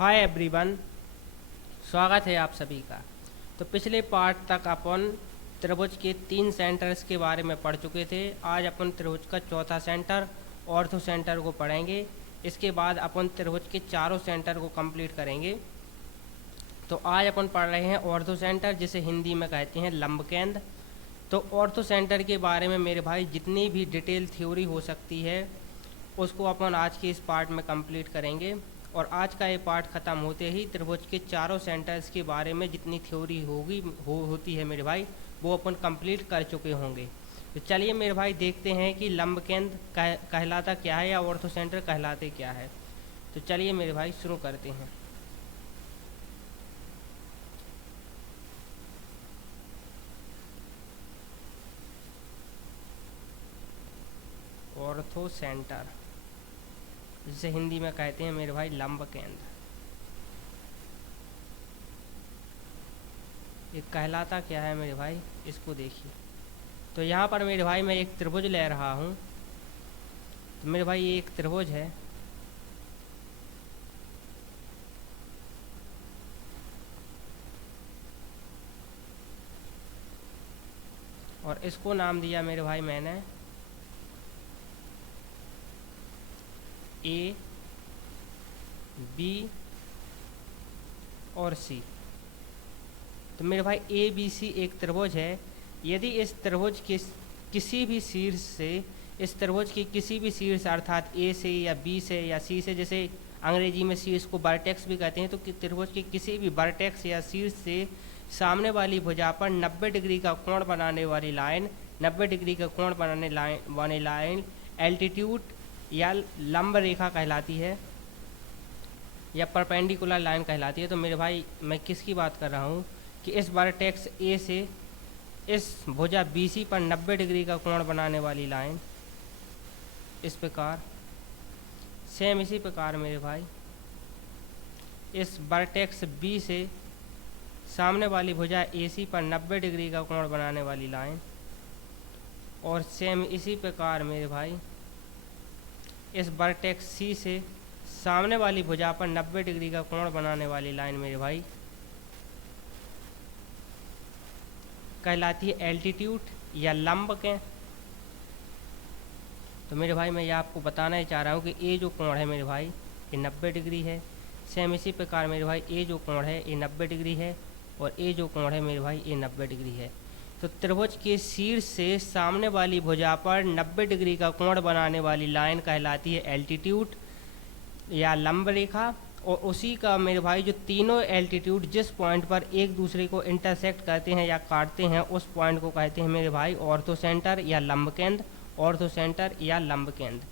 Hi everyone, स्वागत है आप सभी का। तो पिछले पार्ट तक अपन त्रिभुज के 3 सेंटर्स के बारे में पढ़ चुके थे। आज अपन त्रिभुज का चौथा सेंटर ऑर्थो सेंटर को पढ़ेंगे। इसके बाद अपन त्रिभुज के चारों सेंटर को कंप्लीट करेंगे। तो आज अपन पढ़ रहे हैं ऑर्थो सेंटर, जिसे हिंदी में कहते हैं लंब केंद्र। तो ऑर्थो सेंटर के बारे में मेरे भाई जितनी भी डिटेल थ्योरी हो सकती है उसको अपन आज के इस पार्ट में कंप्लीट करेंगे। और आज का ये पार्ट ख़त्म होते ही त्रिभुज के चारों सेंटर्स के बारे में जितनी थ्योरी होती है मेरे भाई, वो अपन कंप्लीट कर चुके होंगे। तो चलिए मेरे भाई देखते हैं कि लंब केंद्र कहलाता क्या है या ऑर्थो सेंटर कहलाते क्या है। तो चलिए मेरे भाई शुरू करते हैं। ऑर्थो सेंटर, जिसे हिंदी में कहते हैं मेरे भाई लंब केंद्र, ये कहलाता क्या है मेरे भाई, इसको देखिए। तो यहाँ पर मेरे भाई मैं एक त्रिभुज ले रहा हूँ। तो मेरे भाई ये एक त्रिभुज है। और इसको नाम दिया मेरे भाई मैंने ए, बी और सी। तो मेरे भाई ए बी सी एक त्रिभुज है। यदि इस त्रिभुज के किसी भी शीर्ष से, इस त्रिभुज की किसी भी शीर्ष अर्थात ए से या बी से या सी से, जैसे अंग्रेजी में शीर्ष को वर्टेक्स भी कहते हैं, तो त्रिभुज के किसी भी वर्टेक्स या शीर्ष से सामने वाली भुजा पर 90 डिग्री का कोण बनाने वाली लाइन, 90 डिग्री का कोण बनाने वाली लाइन एल्टीट्यूड या लंब रेखा कहलाती है या परपेंडिकुलर लाइन कहलाती है। तो मेरे भाई मैं किसकी बात कर रहा हूँ कि इस वर्टेक्स ए से इस भुजा BC पर 90 डिग्री का कोण बनाने वाली लाइन इस प्रकार, सेम इसी प्रकार मेरे भाई इस वर्टेक्स B से सामने वाली भुजा AC पर 90 डिग्री का कोण बनाने वाली लाइन, और सेम इसी प्रकार मेरे भाई इस वर्टेक्स C से सामने वाली भुजा पर 90 डिग्री का कोण बनाने वाली लाइन मेरे भाई कहलाती है एल्टीट्यूड या लंब के। तो मेरे भाई मैं ये आपको बताना ही चाह रहा हूँ कि ये जो कोण है मेरे भाई ये 90 डिग्री है। सेम इसी प्रकार मेरे भाई ये जो कोण है ये 90 डिग्री है, और ये जो कोण है मेरे भाई ये 90 डिग्री है। तो त्रिभुज के शीर्ष से सामने वाली भुजा पर 90 डिग्री का कोण बनाने वाली लाइन कहलाती है एल्टीट्यूड या लंब रेखा। और उसी का मेरे भाई जो तीनों एल्टीट्यूड जिस पॉइंट पर एक दूसरे को इंटरसेक्ट करते हैं या काटते हैं, उस पॉइंट को कहते हैं मेरे भाई ऑर्थो सेंटर या लंब केंद्र, ऑर्थो सेंटर या लंब केंद्र।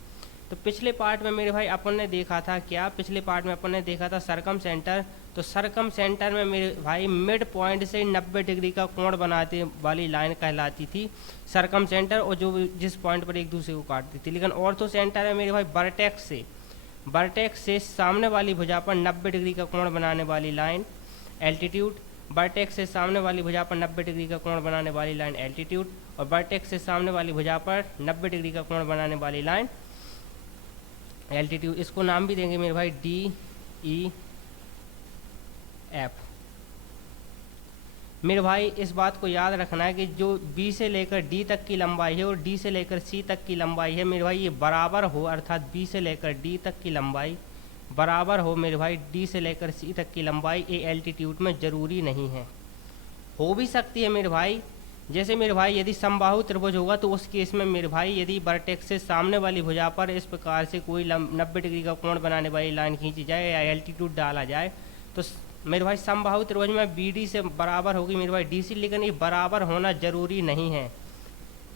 तो पिछले पार्ट में मेरे भाई अपन ने देखा था क्या, पिछले पार्ट में अपन ने देखा था सरकम सेंटर। तो सरकम सेंटर में मेरे भाई मिड पॉइंट से 90 डिग्री का कोण बनाते वाली लाइन कहलाती थी सरकम सेंटर, और जो जिस पॉइंट पर एक दूसरे को काटती थी। लेकिन ऑर्थो सेंटर में मेरे भाई वर्टेक्स से सामने वाली भुजा पर 90 डिग्री का कोण बनाने वाली लाइन एल्टीट्यूड, वर्टेक्स से सामने वाली भुजा पर 90 डिग्री का कोण बनाने वाली लाइन एल्टीट्यूड, और वर्टेक्स से सामने वाली भुजा पर 90 डिग्री का कोण बनाने वाली लाइन एल्टीट्यूड। इसको नाम भी देंगे मेरे भाई DEF। मेरे भाई इस बात को याद रखना है कि जो B से लेकर D तक की लंबाई है और D से लेकर C तक की लंबाई है मेरे भाई, ये बराबर हो, अर्थात B से लेकर D तक की लंबाई बराबर हो मेरे भाई D से लेकर C तक की लंबाई, ये एल्टीट्यूड में ज़रूरी नहीं है। हो भी सकती है मेरे भाई, जैसे मेरे भाई यदि समबाहु त्रिभुज होगा तो उस केस में मेरे भाई यदि वर्टेक्स से सामने वाली भुजा पर इस प्रकार से कोई 90 डिग्री का कोण बनाने वाली लाइन खींची जाए या एल्टीट्यूड डाला जाए, तो मेरे भाई समबाहु त्रिभुज में BD से बराबर होगी मेरे भाई DC, लेकिन ये बराबर होना जरूरी नहीं है।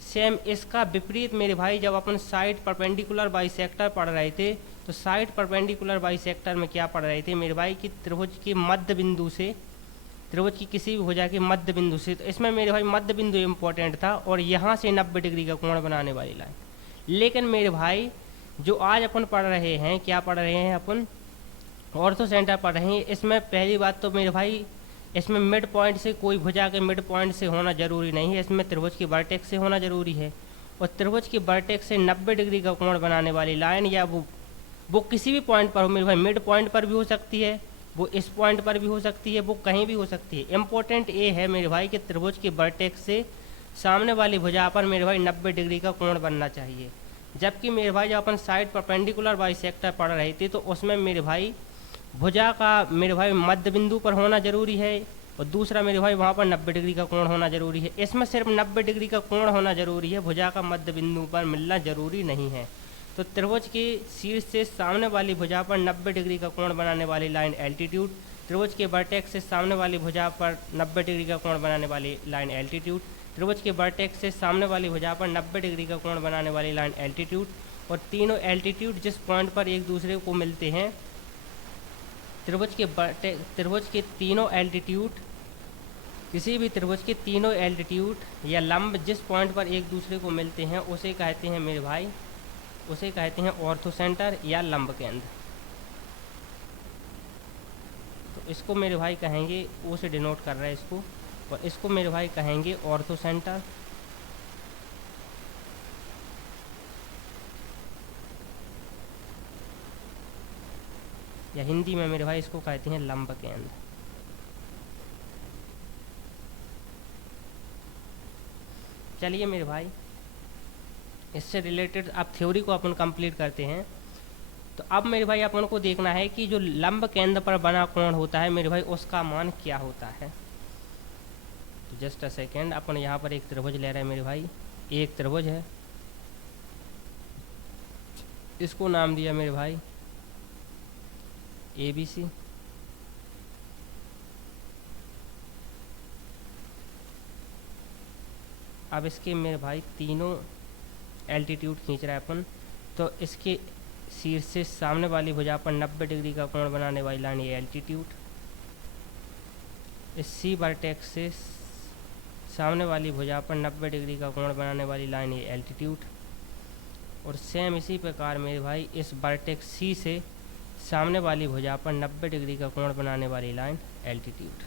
सेम इसका विपरीत मेरे भाई जब अपन साइड परपेंडिकुलर बाइसेक्टर पढ़ रहे थे, तो साइड परपेंडिकुलर बाइसेक्टर में क्या पढ़ रहे थे मेरे भाई कि त्रिभुज के मध्य बिंदु से, त्रिभुज की किसी भी भुजा के मध्य बिंदु से, तो इसमें मेरे भाई मध्य बिंदु इम्पोर्टेंट था, और यहाँ से 90 डिग्री का कोण बनाने वाली लाइन। लेकिन मेरे भाई जो आज अपन पढ़ रहे हैं, क्या पढ़ रहे हैं अपन, ऑर्थो सेंटर पढ़ रहे हैं। इसमें पहली बात तो मेरे भाई इसमें मिड पॉइंट से, कोई भुजा के मिड पॉइंट से होना जरूरी नहीं है, इसमें त्रिभुज की वर्टेक्स से होना जरूरी है। और त्रिभुज की वर्टेक्स से 90 डिग्री का कोण बनाने वाली लाइन या वो किसी भी पॉइंट पर हो मेरे भाई, मिड पॉइंट पर भी हो सकती है वो इस पॉइंट पर भी हो सकती है, वो कहीं भी हो सकती है। इम्पोर्टेंट ये है मेरे भाई कि त्रिभुज के वर्टेक्स से सामने वाली भुजा पर मेरे भाई 90 डिग्री का कोण बनना चाहिए। जबकि मेरे भाई जब अपन साइड परपेंडिकुलर बाइसेक्टर पढ़ रहे थे तो उसमें मेरे भाई भुजा का मेरे भाई मध्य बिंदु पर होना जरूरी है, और दूसरा मेरे भाई वहाँ पर 90 डिग्री का कोण होना जरूरी है। इसमें सिर्फ 90 डिग्री का कोण होना जरूरी है, भुजा का मध्य बिंदु पर मिलना जरूरी नहीं है। तो त्रिभुज के शीर्ष से सामने वाली भुजा पर 90 डिग्री का कोण बनाने वाली लाइन एल्टीट्यूड, त्रिभुज के वर्टेक्स से सामने वाली भुजा पर 90 डिग्री का कोण बनाने वाली लाइन एल्टीट्यूड, त्रिभुज के वर्टेक्स से सामने वाली भुजा पर 90 डिग्री का कोण बनाने वाली लाइन एल्टीट्यूड, और तीनों एल्टीट्यूड जिस पॉइंट पर एक दूसरे को मिलते हैं, त्रिभुज के तीनों एल्टीट्यूड, किसी भी त्रिभुज के तीनों एल्टीट्यूड या लंब जिस पॉइंट पर एक दूसरे को मिलते हैं उसे कहते हैं मेरे भाई, उसे कहते हैं ऑर्थोसेंटर या लंब केंद्र। तो इसको मेरे भाई कहेंगे, ओ से डिनोट कर रहा है इसको, और इसको मेरे भाई कहेंगे ऑर्थोसेंटर या हिंदी में मेरे भाई इसको कहते हैं लंब केंद्र। चलिए मेरे भाई इससे रिलेटेड अब थ्योरी को अपन कंप्लीट करते हैं। तो अब मेरे भाई अपन को देखना है कि जो लंब केंद्र पर बना कोण होता है मेरे भाई उसका मान क्या होता है। तो जस्ट अ सेकेंड, अपन यहाँ पर एक त्रिभुज ले रहे हैं मेरे भाई, एक त्रिभुज है, इसको नाम दिया मेरे भाई ABC। अब इसके मेरे भाई तीनों एल्टीट्यूड खींच रहा है अपन, तो इसके शीर्ष से सामने वाली भुजा पर 90 डिग्री का कोण बनाने वाली लाइन ये एल्टीट्यूड, इस सी वर्टेक्स से सामने वाली भुजा पर 90 डिग्री का कोण बनाने वाली लाइन ये एल्टीट्यूड, और सेम इसी प्रकार मेरे भाई इस वर्टेक्स सी से सामने वाली भुजा पर 90 डिग्री का कोण बनाने वाली लाइन एल्टीट्यूड।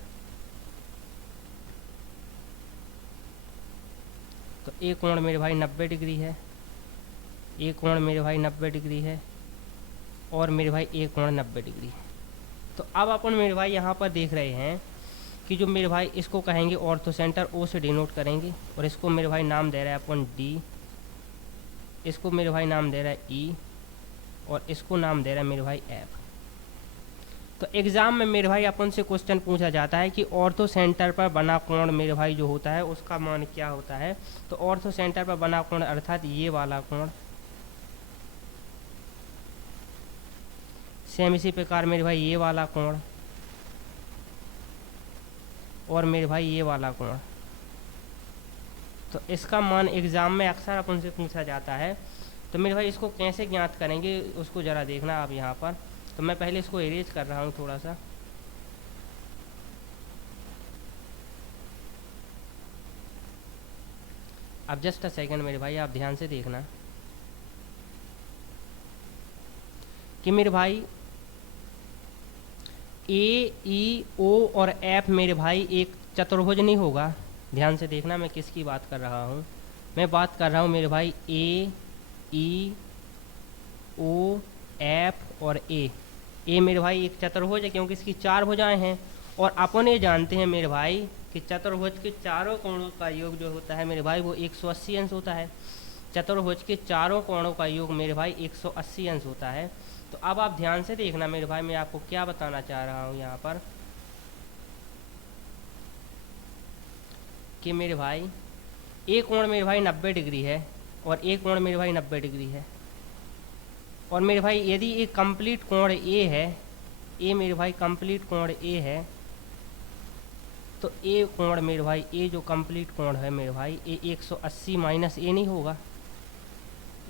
तो एक कोण मेरे भाई 90 डिग्री है, एक कोण मेरे भाई 90 डिग्री है, और मेरे भाई एक कोण 90 डिग्री है। तो अब अपन मेरे भाई यहाँ पर देख रहे हैं कि जो मेरे भाई इसको कहेंगे ऑर्थोसेंटर, ओ से डिनोट करेंगे, और इसको मेरे भाई नाम दे रहा है अपन डी, इसको मेरे भाई नाम दे रहा है ई, और इसको नाम दे रहा है मेरे भाई एफ। तो एग्ज़ाम में मेरे भाई अपन से क्वेश्चन पूछा जाता है कि ऑर्थो सेंटर पर बना कोण मेरे भाई जो होता है उसका मान क्या होता है। तो ऑर्थो सेंटर पर बना कोण अर्थात ये वाला कोण, सेम इसी प्रकार मेरे भाई ये वाला कोण, और मेरे भाई ये वाला कोण। तो इसका मान एग्ज़ाम में अक्सर अपन से पूछा जाता है। तो मेरे भाई इसको कैसे ज्ञात करेंगे उसको ज़रा देखना आप यहाँ पर। तो मैं पहले इसको इरेज कर रहा हूँ थोड़ा सा। अब जस्ट अ सेकंड मेरे भाई आप ध्यान से देखना कि मेरे भाई ए, ई, ओ और एफ मेरे भाई एक चतुर्भुज नहीं होगा। ध्यान से देखना मैं किसकी बात कर रहा हूँ। मैं बात कर रहा हूँ मेरे भाई ए, ई, ओ, एफ और ए मेरे भाई एक चतुर्भुज है क्योंकि इसकी 4 भुजाएं हैं। और अपन ये जानते हैं मेरे भाई कि चतुर्भुज के चारों कोणों का योग जो होता है मेरे भाई वो 180 अंश होता है। चतुर्भुज के चारों कोणों का योग मेरे भाई 180 अंश होता है। तो अब आप ध्यान से देखना मेरे भाई, मैं आपको क्या बताना चाह रहा हूँ यहाँ पर कि मेरे भाई एक कोण मेरे भाई 90 डिग्री है और एक कोण मेरे भाई 90 डिग्री है। और मेरे भाई यदि एक कंप्लीट कोण ए है, ए मेरे भाई कंप्लीट कोण ए है, तो ए कोण मेरे भाई ए जो कंप्लीट कोण है मेरे भाई ए 180 माइनस ए नहीं होगा,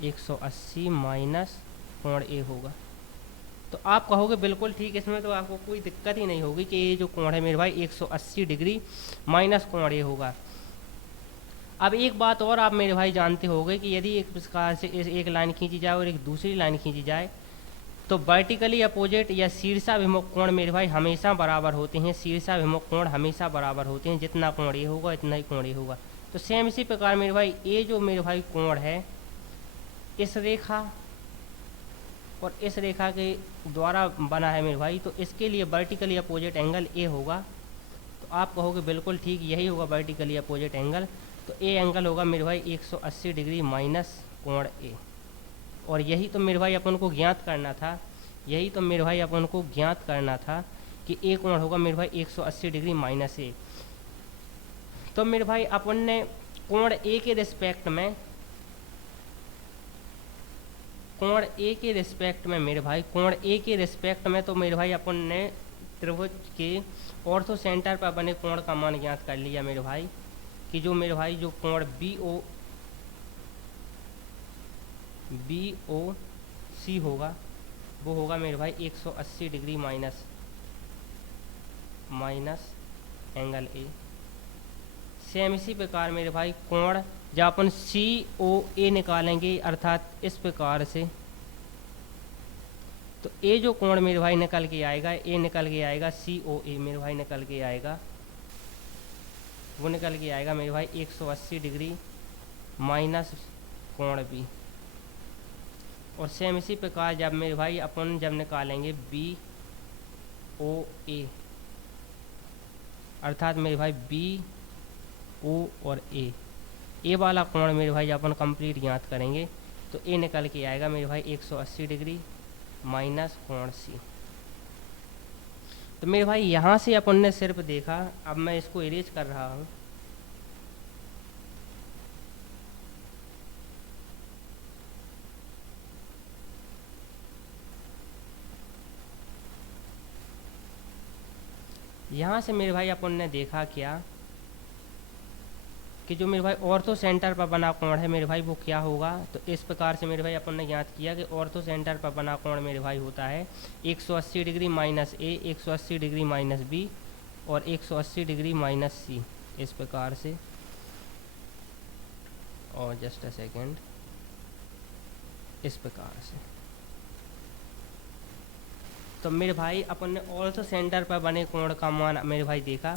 180 माइनस कोण ए होगा। तो आप कहोगे बिल्कुल ठीक, इसमें तो आपको कोई दिक्कत ही नहीं होगी कि ये जो कोण है मेरे भाई 180 डिग्री माइनस कोण ए होगा। अब एक बात और आप मेरे भाई जानते होंगे कि यदि एक प्रकार से एक लाइन खींची जाए और एक दूसरी लाइन खींची जाए तो वर्टिकली अपोजिट या शीर्षाभिमुख कोण मेरे भाई हमेशा बराबर होते हैं। शीर्षाभिमुख कोण हमेशा बराबर होते हैं, जितना कोण ये होगा इतना ही कोण ये होगा। तो सेम इसी प्रकार मेरे भाई ये जो मेरे भाई कोण है, इस रेखा और इस रेखा के द्वारा बना है मेरे भाई, तो इसके लिए वर्टिकली अपोजिट एंगल ए होगा। तो आप कहोगे बिल्कुल ठीक, यही होगा वर्टिकली अपोजिट एंगल। तो ए एंगल होगा मेरे भाई 180 डिग्री माइनस कोण ए। और यही तो मेरे भाई अपन को ज्ञात करना था, यही तो मेरे भाई अपन को ज्ञात करना था कि ए कोण होगा मेरे भाई 180 डिग्री माइनस ए। तो मेरे भाई अपन ने कोण ए के रिस्पेक्ट में, कोण ए के रिस्पेक्ट में मेरे भाई, कोण ए के रिस्पेक्ट में तो मेरे भाई अपन ने त्रिभुज के ऑर्थो सेंटर पर बने कोण का मान ज्ञात कर लिया मेरे भाई, कि जो मेरे भाई जो कोण बी ओ सी होगा वो होगा मेरे भाई 180 degree minus angle A. Same इसी प्रकार मेरे भाई कोण जब अपन सी ओ ए निकालेंगे, अर्थात इस प्रकार से, तो ए जो कोण मेरे भाई निकल के आएगा, ए निकल के आएगा सी ओ ए मेरे भाई निकल के आएगा, वो निकल के आएगा मेरे भाई 180 डिग्री माइनस कोण बी। और सेम इसी प्रकार जब मेरे भाई अपन जब निकालेंगे बी ओ ए, अर्थात मेरे भाई बी ओ और ए वाला कोण मेरे भाई अपन कंप्लीट ज्ञात करेंगे, तो ए निकल के आएगा मेरे भाई 180 डिग्री माइनस कोण सी। तो मेरे भाई यहाँ से अपन ने सिर्फ देखा, अब मैं इसको इरेज कर रहा हूँ। यहाँ से मेरे भाई अपन ने देखा क्या कि जो मेरे भाई ऑर्थो सेंटर पर बना कोण है मेरे भाई वो क्या होगा। तो इस प्रकार से मेरे भाई अपन ने ज्ञात किया कि ऑर्थो सेंटर पर बना कोण मेरे भाई होता है 180 डिग्री माइनस ए, 180 डिग्री माइनस बी और 180 डिग्री माइनस सी, इस प्रकार से। और जस्ट अ सेकेंड, इस प्रकार से। तो मेरे भाई अपन ने ऑर्थो सेंटर पर बने कोण का मान मेरे भाई देखा।